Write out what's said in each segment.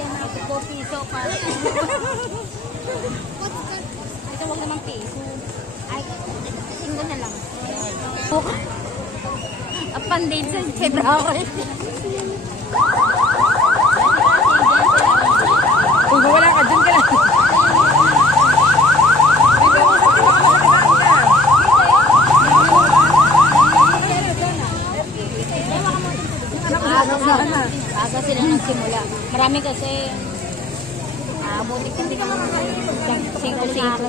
2 piso pa. Ito wag naman piso. Ay, 5 na lang. Upon-date sa February. Kung wala ka dyan ka lang. Aga sila nagsimula. Marami kasi butik kasi naman 5-5.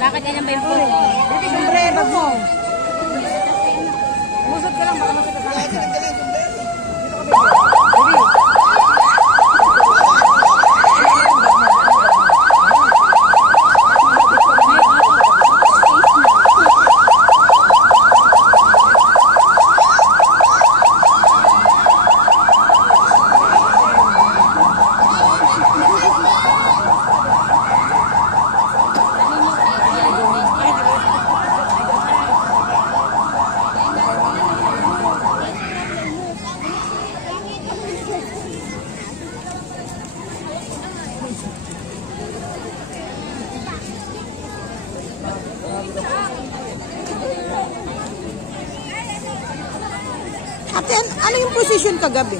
Bakit yan ang 20? Dito sombre, bag mo. Umusot ka lang, baka masakit sa akin. Ate, ano yung position kagabi?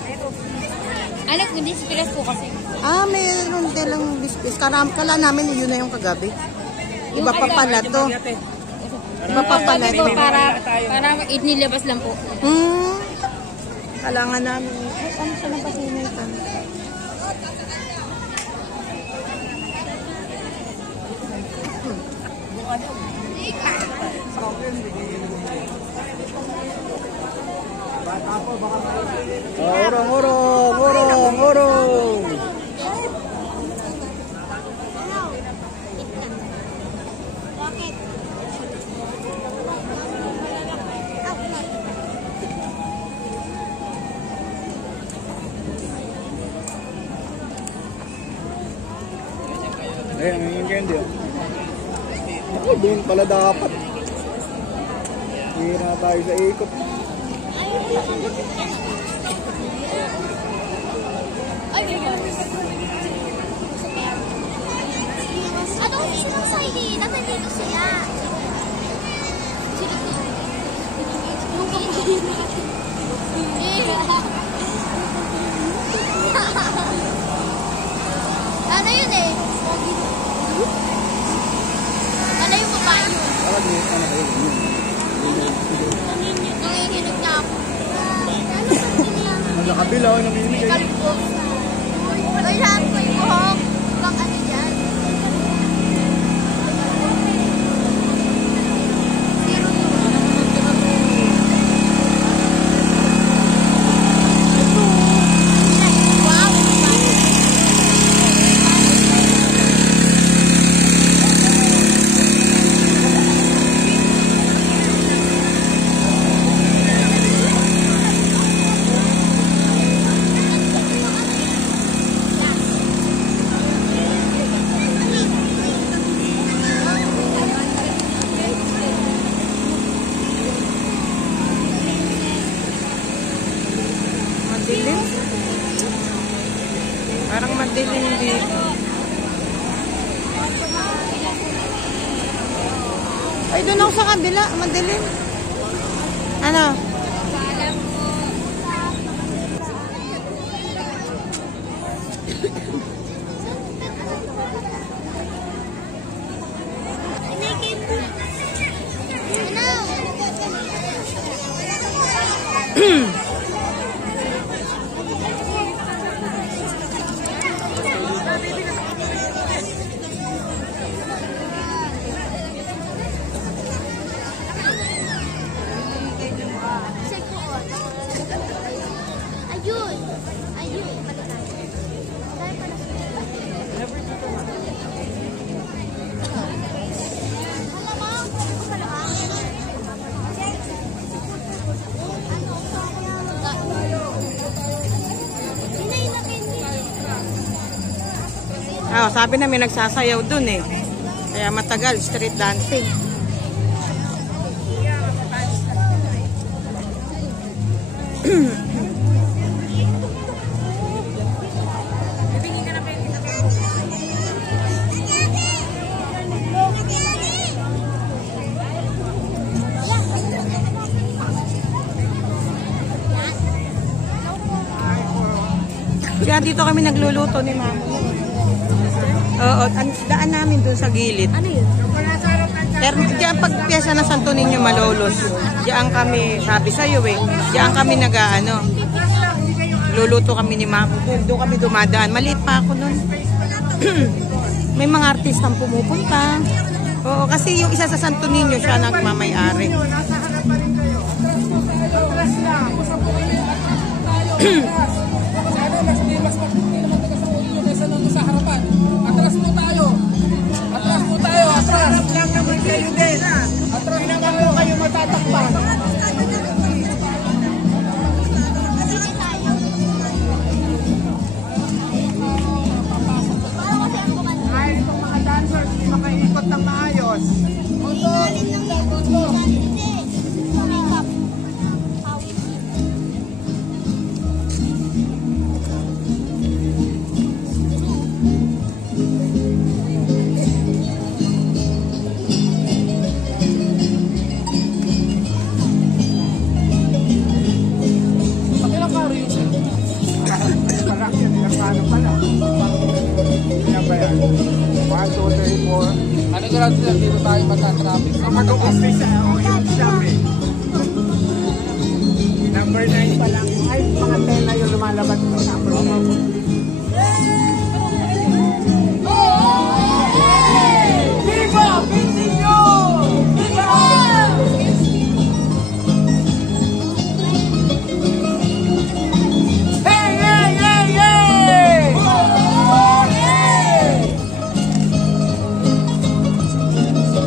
Ano, display po kasi. Mayroon lang displays. Kala namin yun na yung kagabi. Iba pa pala to. Iba pa pala to. Para inilabas lang po. Kailangan namin. Ano siya ng pasinitan? Orong. Ayan, yung candy. Ako, doon pala dapat. Hira tayo sa ikot. Ano sino sa hindi? Nasa dito sila. Ano yun eh? Ano yung babae yun? Nanginginig niya ako. Nasa kabila, nanginginig kayo. Kalbog. Ay, lahat ko yung buhok. Bang ano dyan? Madilim. Parang madilim dito. Ay, doon ako sa kabila. Madilim. Ano? Sabi na may nagsasayaw dun eh. Kaya matagal, street dancing. Kaya dito kami nagluluto ni Mama. Oo, daan namin dun sa gilid. Ano yun? Pero diyan pag pyesa ng Santo Niño Malolos, diyan kami, sabi sa'yo eh, diyan kami nag-ano, luluto kami ni Mama. Doon kami dumadaan. Maliit pa ako nun. May mga artistang pumupunta. Oo, kasi yung isa sa Santo Niño, siya nagmamay-ari. Sa harapan. Atras po tayo. Atras po tayo. Atras. Harap lang naman kayo din. Atras na lang po kayo matatakpan. Ay, itong mga dancers, hindi makaikot ng maayos. Ano ka lang dito tayo matatrapik? Ang mag-o-office Number 9 pa lang. Ay, mga tela yung lumalabas ng number 9. Viva! Pinsinyo! Viva! Hey, hey, hey, hey!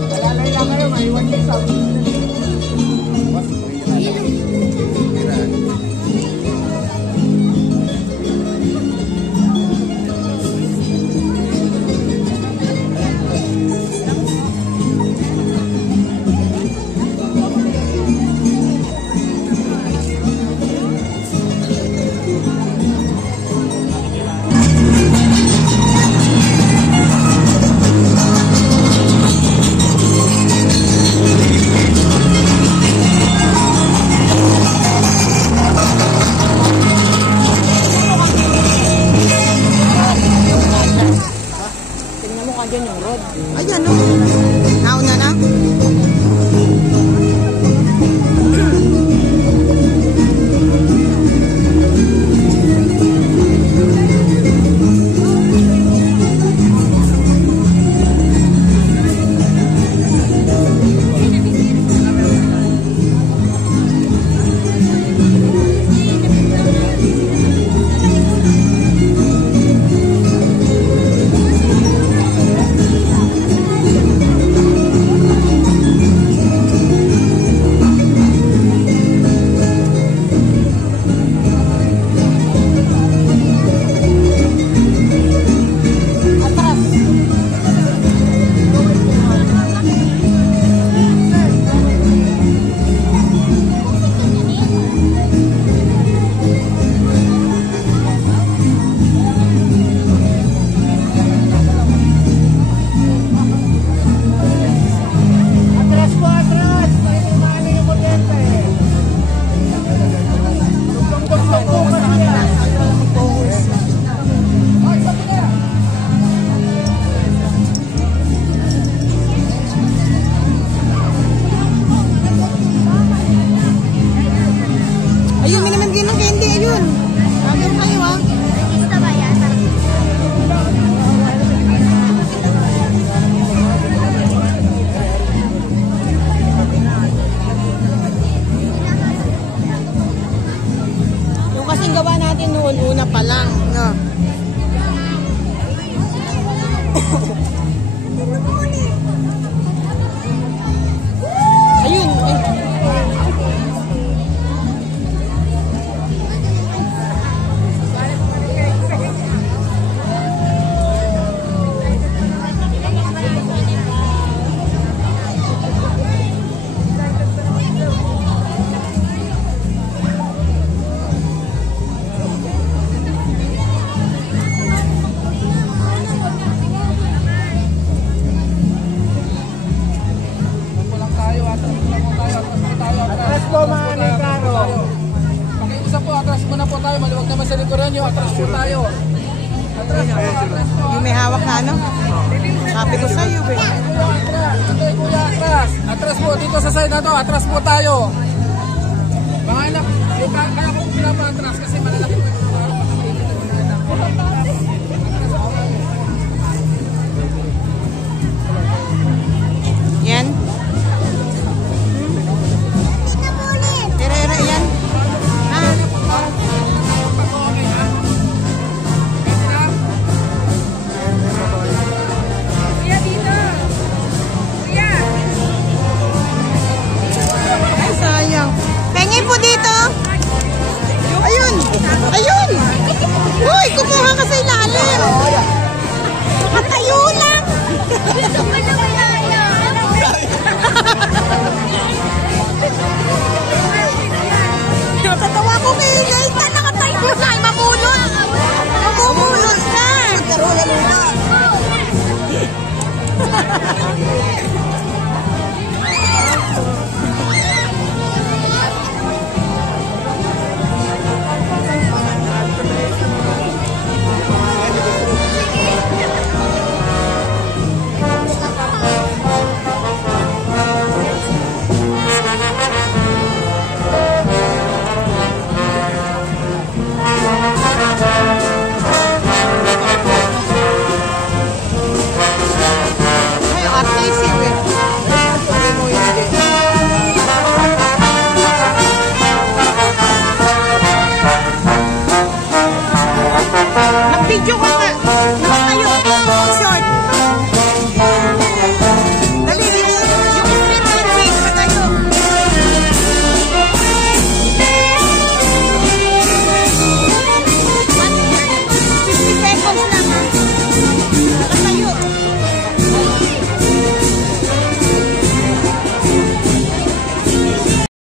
Alalay lang kayo, maiwan niyo sa Ayan o. Nauna na. Ayun, may naman ginong candy. Ayun. Ayun kayo ah. Basta ba yan? Yung kasing gawa natin noon, una pa lang. No? Ayun. Isa po, atras muna po tayo. Maluwag naman sa likuran nyo. Atras po tayo. Atras po, atras po. Yung may hawak na ano? Sabi ko sa'yo eh. Atras, kuya, atras. Atras po, dito sa side na to. Atras po tayo. Mga anak, kaya ko po pinapa-atras kasi malalaki po yung araw. Yan. Tere-tere yan. Ah. Ay, sayang. Pengi po dito. Ayun. Ayun. Uy, kumuha ka sa ilalim. Nakatayo lang. Natatawa ko kay Nathan. Nakatayo lang. Mamulot. Mamumulot ka.